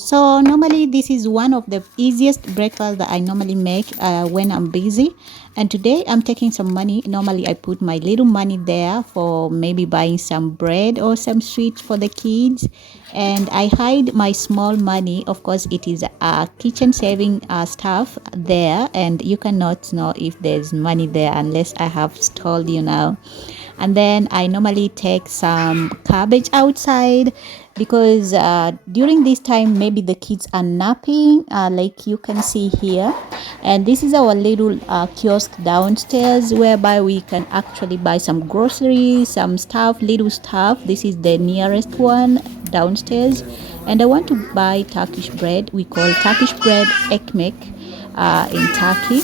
So normally this is one of the easiest breakfast that I normally make when I'm busy. And today I'm taking some money. Normally I put my little money there for maybe buying some bread or some sweets for the kids. And I hide my small money. Of course, it is kitchen saving stuff there, and you cannot know if there's money there unless I have told you now. And then I normally take some cabbage outside because during this time maybe the kids are napping, like you can see here. And this is our little kiosk downstairs whereby we can actually buy some groceries, some stuff, little stuff. This is the nearest one downstairs. And I want to buy Turkish bread. We call Turkish bread ekmek in Turkey.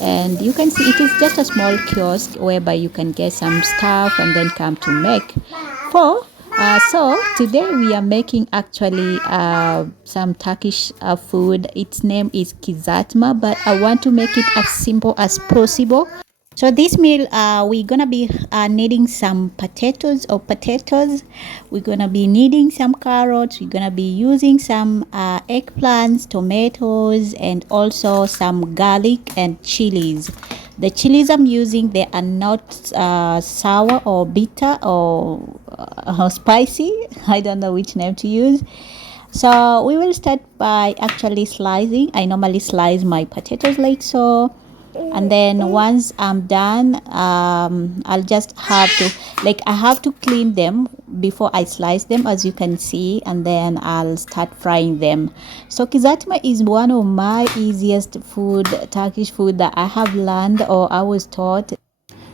And you can see it is just a small kiosk whereby you can get some stuff and then come to make for so today we are making actually some Turkish food. Its name is kizartma, but I want to make it as simple as possible. So this meal, we're gonna be needing some potatoes. We're gonna be needing some carrots. We're gonna be using some eggplants, tomatoes, and also some garlic and chilies. The chilies I'm using, they are not sour or bitter or spicy. I don't know which name to use. So we will start by actually slicing. I normally slice my potatoes like so, and then once I'm done, I'll just have to, like, I have to clean them before I slice them, as you can see, and then I'll start frying them. So kizartma is one of my easiest food, Turkish food, that I have learned or I was taught.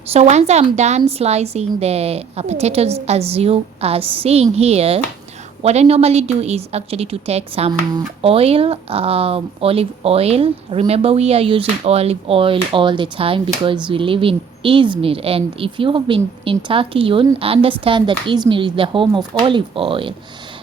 So once I'm done slicing the potatoes, as you are seeing here, what I normally do is actually to take some oil, olive oil. Remember, we are using olive oil all the time because we live in Izmir. And if you have been in Turkey, you'll understand that Izmir is the home of olive oil.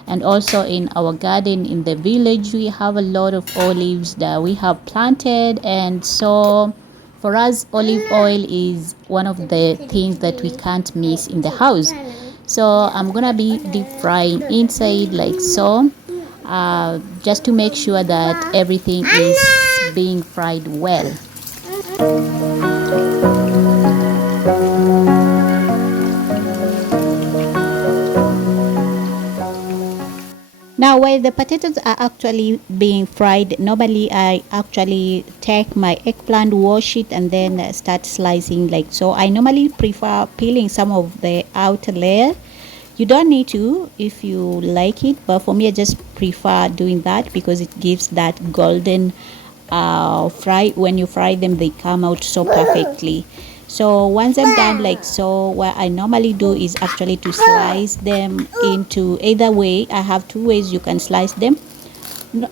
And also in our garden in the village, we have a lot of olives that we have planted. And so for us, olive oil is one of the things that we can't miss in the house. So I'm gonna be deep frying inside like so, just to make sure that everything is being fried well. Now, while the potatoes are actually being fried, normally I actually take my eggplant, wash it, and then start slicing like so. I normally prefer peeling some of the outer layer. You don't need to if you like it, but for me, I just prefer doing that because it gives that golden fry. When you fry them, they come out so perfectly. So once I'm done like so, what I normally do is actually to slice them into either way. I have two ways you can slice them.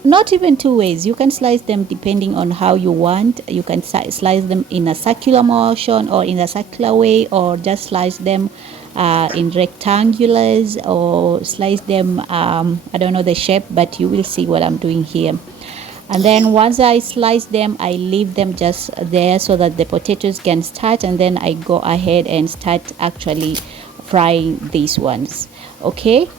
Not even two ways, you can slice them depending on how you want. You can slice them in a circular motion or in a circular way, or just slice them in rectangulars, or slice them, I don't know the shape, but you will see what I'm doing here. And then once I slice them, I leave them just there so that the potatoes can start, and then I go ahead and start actually frying these ones. Okay.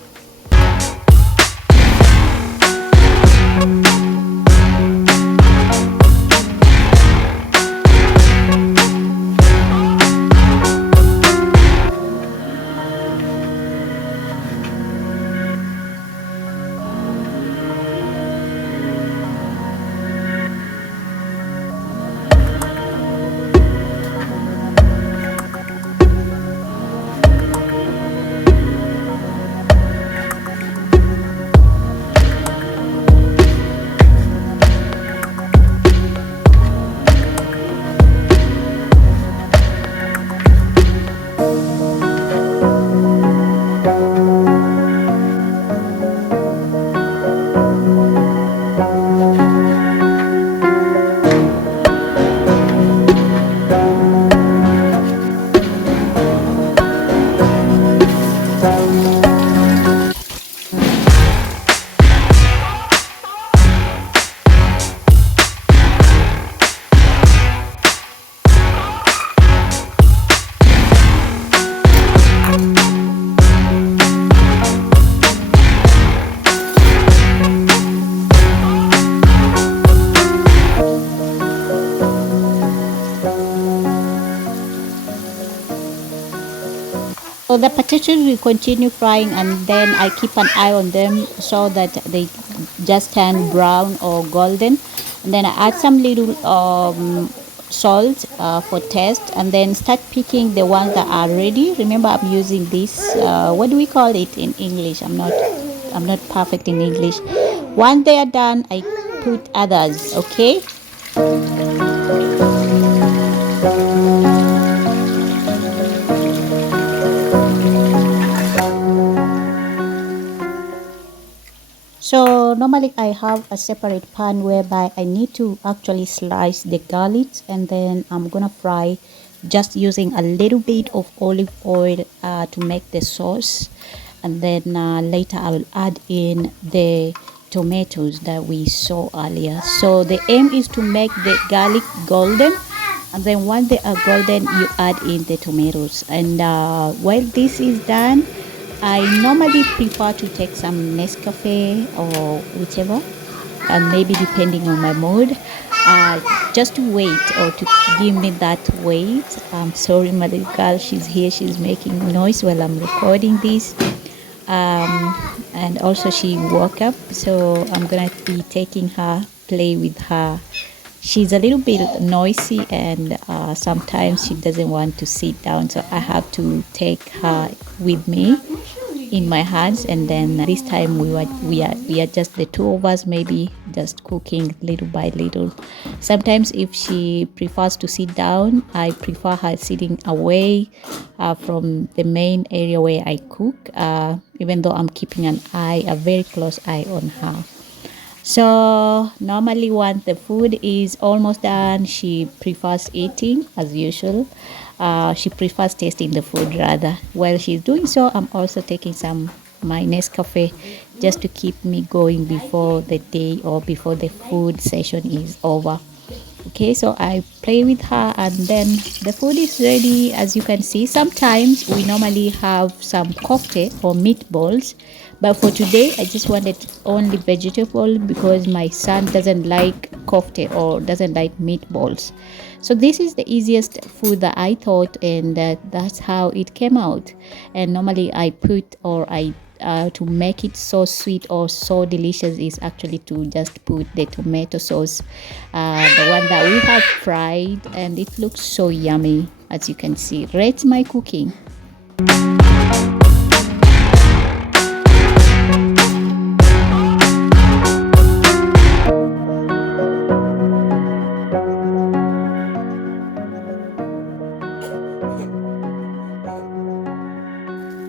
the potatoes will continue frying, and then I keep an eye on them so that they just turn brown or golden. And then I add some little salt for taste, and then start picking the ones that are ready. Remember, I'm using this. What do we call it in English? I'm not perfect in English. Once they are done, I put others. Okay. So normally I have a separate pan whereby I need to actually slice the garlic, and then I'm gonna fry just using a little bit of olive oil to make the sauce, and then later I will add in the tomatoes that we saw earlier. So the aim is to make the garlic golden, and then once they are golden you add in the tomatoes. And while this is done, I normally prefer to take some Nescafe or whichever, and maybe depending on my mood, just to wait or to give me that weight. I'm sorry, my little girl, she's here, she's making noise while I'm recording this. And also she woke up, so I'm gonna be taking her, play with her. She's a little bit noisy, and sometimes she doesn't want to sit down, so I have to take her with me in my hands. And then this time we are just the two of us, maybe just cooking little by little. Sometimes if she prefers to sit down, I prefer her sitting away from the main area where I cook, even though I'm keeping a very close eye on her. So normally once the food is almost done, she prefers eating as usual. She prefers tasting the food rather. While she's doing so, I'm also taking some my Nescafe just to keep me going before the day or before the food session is over. Okay, so I play with her, and then the food is ready. As you can see, sometimes we normally have some kofte or meatballs, but for today I just wanted only vegetable because my son doesn't like kofte or doesn't like meatballs. So this is the easiest food that I thought, and that's how it came out. And normally I put, or I to make it so sweet or so delicious, is actually to just put the tomato sauce, the one that we have fried, and it looks so yummy. As you can see, rate my cooking.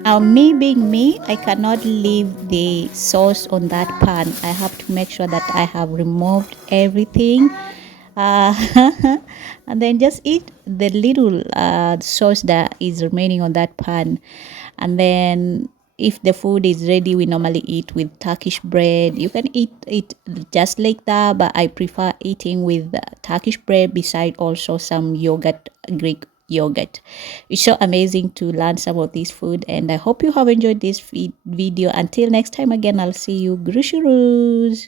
Now, me being me, I cannot leave the sauce on that pan. I have to make sure that I have removed everything, uh, and then just eat the little sauce that is remaining on that pan. And then if the food is ready, we normally eat with Turkish bread. You can eat it just like that, but I prefer eating with Turkish bread beside also some yogurt, Greek yogurt. It's so amazing to learn some of this food, and I hope you have enjoyed this video. Until next time again, I'll see you. Grusharus.